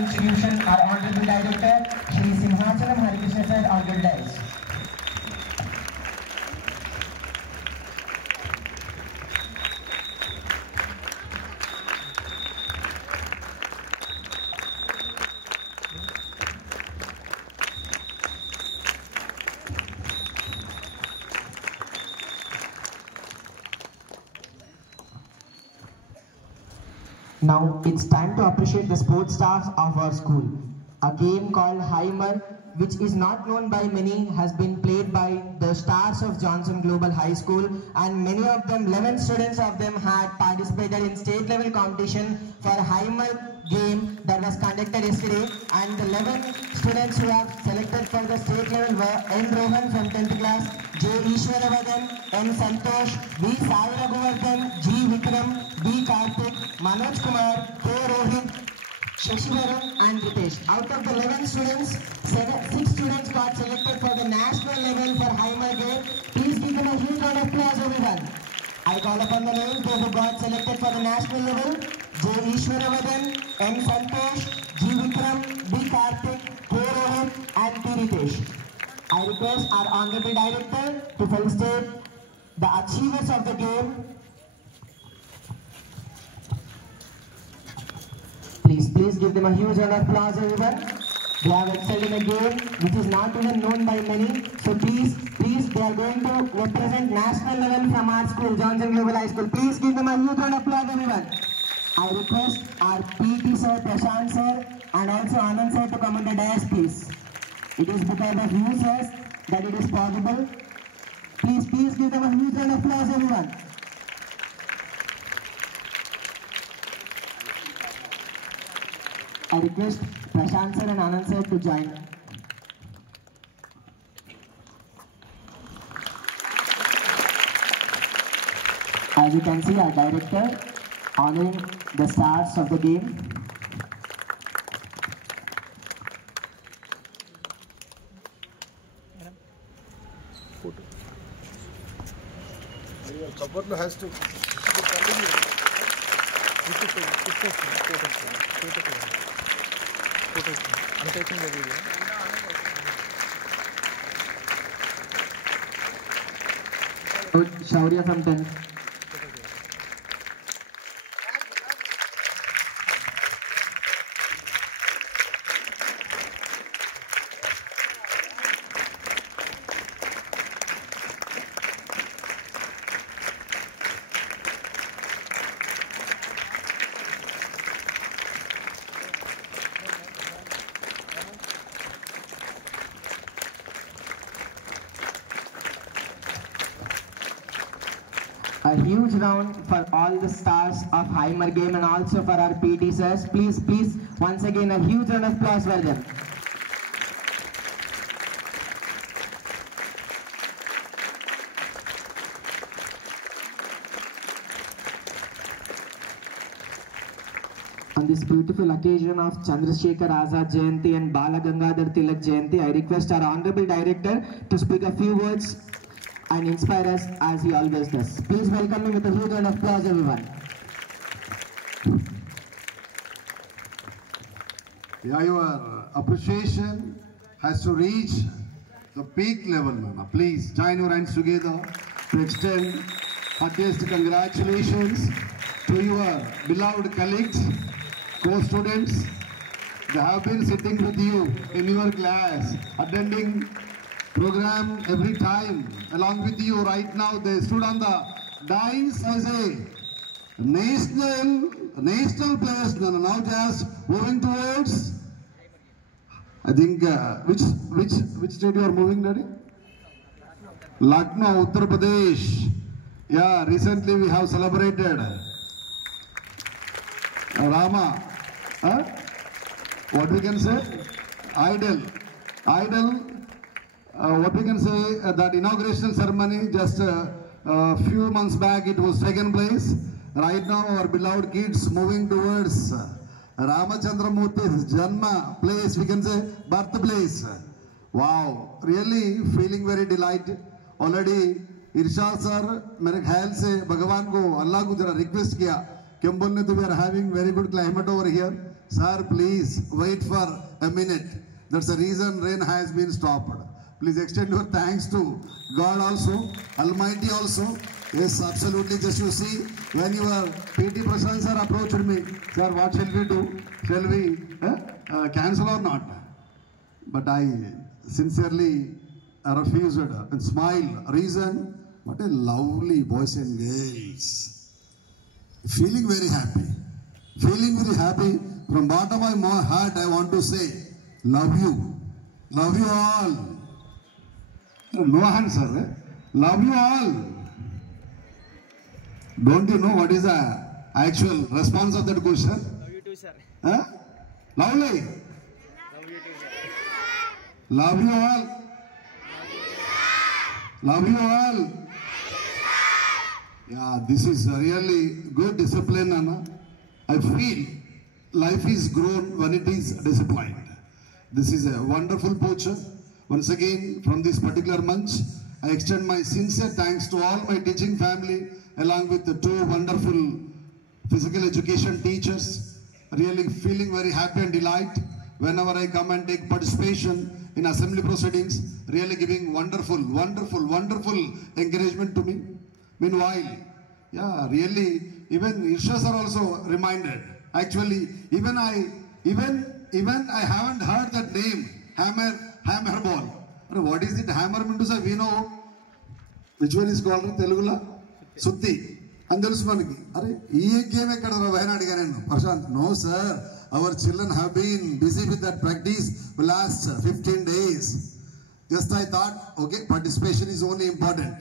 institution, our Honorable Director, Shri Simhachalam Harikrishna Sir, on good days. Now it's time to appreciate the sports stars of our school. A game called Heimer, which is not known by many, has been played by the stars of Johnson Global High School, and many of them, 11 students of them, had participated in state level competition for Heimer game that was conducted yesterday, and the 11 students who have selected for the state level were N. Rohan from 10th class, J. Ishwaravardhan, N. Santosh, V. Sai Raghuvardan, G. Vikram, B. Karthik, Manoj Kumar, K. Rohit, Shashivaran and Ritesh. Out of the 11 students, 6 students got selected for the national level for Heimer game. Please give them a huge round of applause, everyone. I call upon the names those who got selected for the national level: J. Ishwaravardhan, N. Santosh, G. Vikram, B. Karthik, K. Rohit and P. Ritesh. I request our Honorable Director to felicitate the achievers of the game. Please give them a huge round of applause, everyone. They have excelled in a game which is not even known by many. So please, they are going to represent national level from our school, Johnson Global High School. Please give them a huge round of applause, everyone. I request our PT sir, Prashant sir, and also Anand sir to come on the dais, please. It is because of you, sirs, that it is possible. Please give them a huge round of applause, everyone. I request Prashant sir and Anand sir to join. As you can see, our director honoring the stars of the game. Support has to continue. I'm taking the video. Shaurya from 10th. A huge round for all the stars of Heimer game and also for our PT sirs. Please, once again a huge round of applause for them. On this beautiful occasion of Chandrasekhar Azad Jayanti and Bala Gangadhar Tilak Jayanti, I request our Honorable Director to speak a few words and inspire us as he always does. Please welcome him with a huge round of applause, everyone. Yeah, your appreciation has to reach the peak level. Please join your hands together to extend heartiest congratulations to your beloved colleagues, co-students. They have been sitting with you in your class, attending program every time along with you. Right now they stood on the dais as a national players. Now just moving towards, I think which state you are moving, Daddy? Lucknow, Uttar Pradesh. Yeah, recently we have celebrated Rama. What we can say? Idol. What we can say, that inauguration ceremony just a few months back it was taken place. Right now our beloved kids moving towards Ramachandra Murthy's Janma place, we can say birthplace. Wow, really feeling very delighted. Already Irshad sir मेरे ख्याल से भगवान को अल्लाह को जरा request किया कि हम बोलने तो we are having very good climate over here. Sir, please wait for a minute. That's the reason rain has been stopped. Please extend your thanks to God also, Almighty also. Yes, absolutely. Just you see, when your PT Prashant sir approached me, sir, what shall we do? Shall we cancel or not? But I sincerely refused and smiled. Reason, what a lovely boys and girls. Feeling very happy. Feeling very happy. From bottom of my heart, I want to say, love you. Love you all. No hands, sir. Love you all. Don't you know what is the actual response of that question? Love you too, sir. Huh? Lovely. Love you too, sir. Love you all. Love you all. Yeah, this is really good discipline, Anna. I feel life is grown when it is disciplined. This is a wonderful poacher. Once again, from this particular month, I extend my sincere thanks to all my teaching family, along with the two wonderful physical education teachers. Really feeling very happy and delight whenever I come and take participation in assembly proceedings. Really giving wonderful encouragement to me. Meanwhile, yeah, really, even Irsha sir also reminded. Actually, even I haven't heard that name, hammer ball. What is it? Hammer means to say, we know which one is called in Telugula? Sutti. And there is one. No, sir. Our children have been busy with that practice for last 15 days. Just I thought, okay, participation is only important.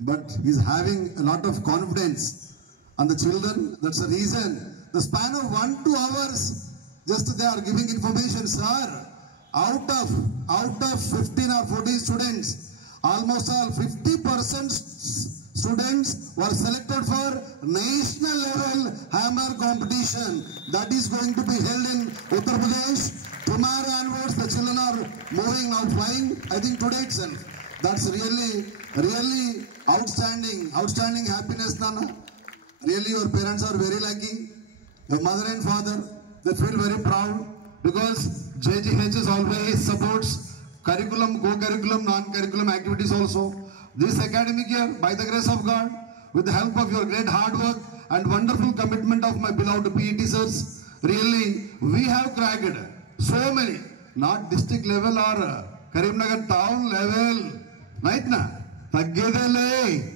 But he's having a lot of confidence on the children. That's the reason. The span of 1 to 2 hours, just they are giving information, sir. Out of 15 or 14 students, almost all 50% students were selected for national level hammer competition. That is going to be held in Uttar Pradesh. Tomorrow onwards, the children are moving now, flying. I think today itself. That's really outstanding happiness, Nana. Really, your parents are very lucky. Your mother and father, they feel very proud because JGHS always supports curriculum, co-curriculum, non-curriculum activities also. This academic year, by the grace of God, with the help of your great hard work and wonderful commitment of my beloved PE teachers, really, we have cracked so many, not district level or Karimnagar town level, right na? Taggedele,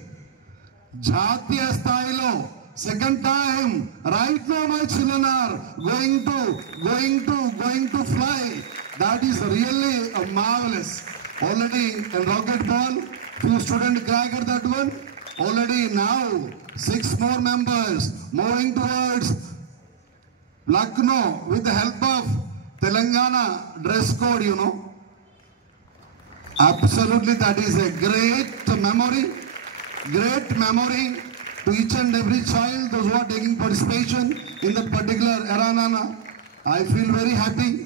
Jatiya Sthailo, second time, right now my children are going to fly. That is really marvelous. Already in rocket ball, few students cracked that one. Already now, 6 more members moving towards Lucknow with the help of Telangana dress code, you know. Absolutely, that is a great memory to each and every child, those who are taking participation in that particular era, Nana. I feel very happy.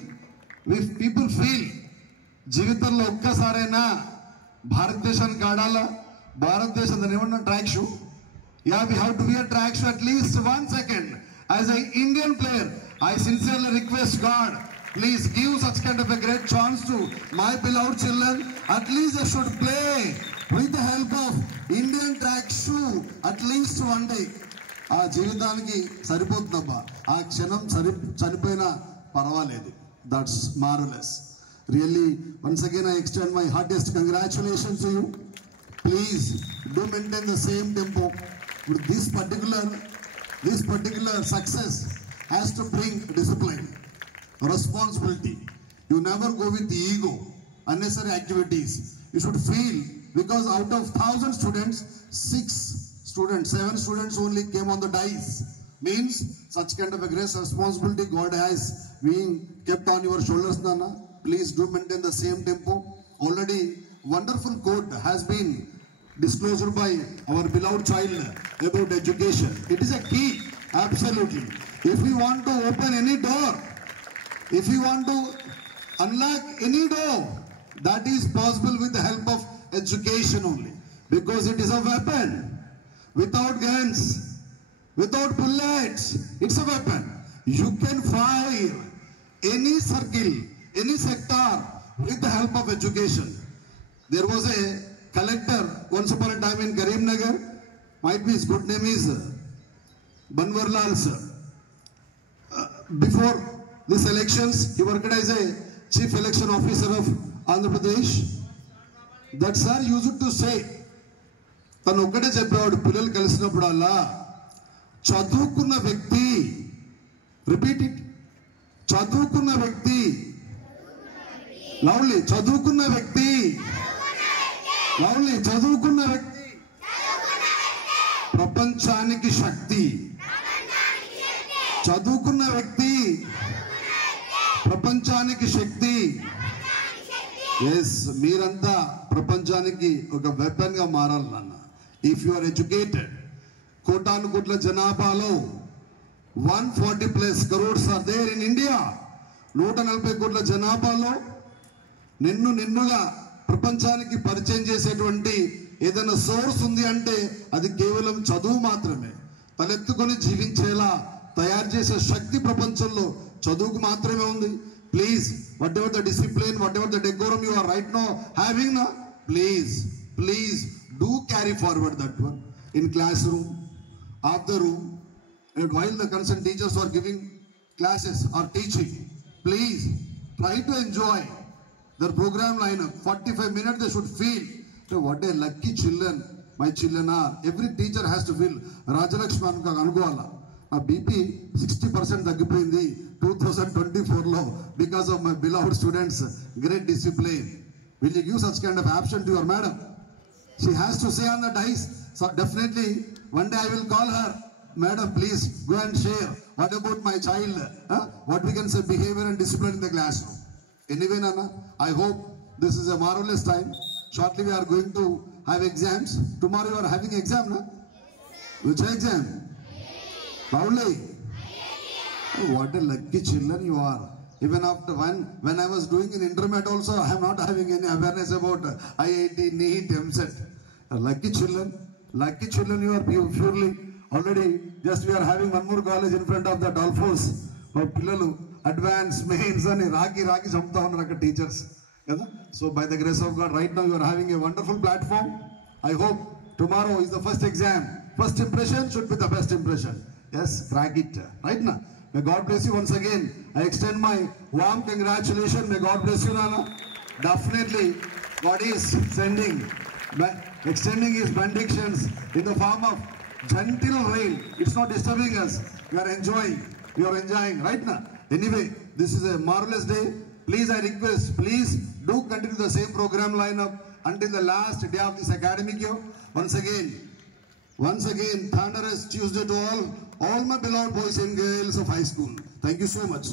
If people feel, జీవితంలో ఒక్కసారైనా భారతదేశానికి ఆడాలా భారతదేశం ఏమన్నా track shoe we have to wear track shoe at least 1 second. As an Indian player, I sincerely request God, please give such kind of a great chance to my beloved children. At least they should play with the help of Indian track shoe at least one day. ఆ జీవితానికి సరిపోతుందబ్బా ఆ క్షణం చనిపోయినా పర్వాలేదు. That's marvelous. Really, once again I extend my heartiest congratulations to you. Please do maintain the same tempo. This particular success has to bring discipline, responsibility. You never go with the ego, unnecessary activities. You should feel, because out of 1,000 students, 7 students only came on the dice. Means such kind of a great responsibility God has been kept on your shoulders, Nana. Please do maintain the same tempo. Already wonderful quote has been disclosed by our beloved child about education. It is a key, absolutely. If we want to open any door, if we want to unlock any door, that is possible with the help of education only. Because it is a weapon. Without guns, without bullets, it's a weapon. You can fire any circle, any sector with the help of education. There was a collector once upon a time in Karimnagar. Might be his good name is Banwarlal sir. Before these elections, he worked as a chief election officer of Andhra Pradesh. That sir used to say, తను ఒక్కటే చెప్పేవాడు పిల్లలు కలిసినప్పుడల్లా చదువుకున్న వ్యక్తి, repeat it, చదువుకున్న వ్యక్తి, loudly, చదువుకున్న వ్యక్తి, లౌడ్లీ, చదువుకున్న వ్యక్తి ప్రపంచానికి శక్తి, చదువుకున్న వ్యక్తి ప్రపంచానికి శక్తి. ఎస్, మీరంతా ప్రపంచానికి ఒక వెపన్ గా మారాలి నాన్న. ఇఫ్ యు ఆర్ ఎడ్యుకేటెడ్, కోటాను కోట్ల జనాభాలో 140+ crores are there in India. 140 కోట్ల జనాభాలో నిన్నుగా ప్రపంచానికి పరిచయం చేసేటువంటి ఏదైనా సోర్స్ ఉంది అంటే అది కేవలం చదువు మాత్రమే. తలెత్తుకొని జీవించేలా తయారు చేసే శక్తి ప్రపంచంలో చదువుకు మాత్రమే ఉంది. Please, whatever the discipline, whatever the decorum you are right now having నా, please do carry forward that one in classroom, off the room, and while the concerned teachers are giving classes or teaching. Please try to enjoy their program lineup. 45 minutes they should feel, so what a lucky children my children are. Every teacher has to feel. Rajalakshmi anukovala నా BP 60% తగ్గిపోయింది 2024 లో because of my beloved students great discipline. Will you give such kind of option to your madam? She has to say on the dice. So definitely one day I will call her, madam, please go and share what about my child, what we can say behavior and discipline in the classroom. Anyway Nana, I hope this is a marvelous time. Shortly we are going to have exams. Tomorrow you are having exam, na? Which exam? Loudly. Oh, what a lucky children you are. Even after when I was doing in intermediate also, I am not having any awareness about IIT, NEET, MCET. Lucky children you are purely. Already just we are having one more college in front of the Dolphos. Pillalu advanced mains and Raki samta unnaru teachers. So by the grace of God, right now you are having a wonderful platform. I hope tomorrow is the first exam. First impression should be the best impression. Yes, crack it. Right now. May God bless you once again. I extend my warm congratulations. May God bless you, Nana. Definitely, God is extending His benedictions in the form of gentle rain. It's not disturbing us. We are enjoying. Right now. Anyway, this is a marvelous day. Please, I request, please do continue the same program lineup until the last day of this academic year. Once again, thunderous Tuesday to all my beloved boys and girls of high school. Thank you so much.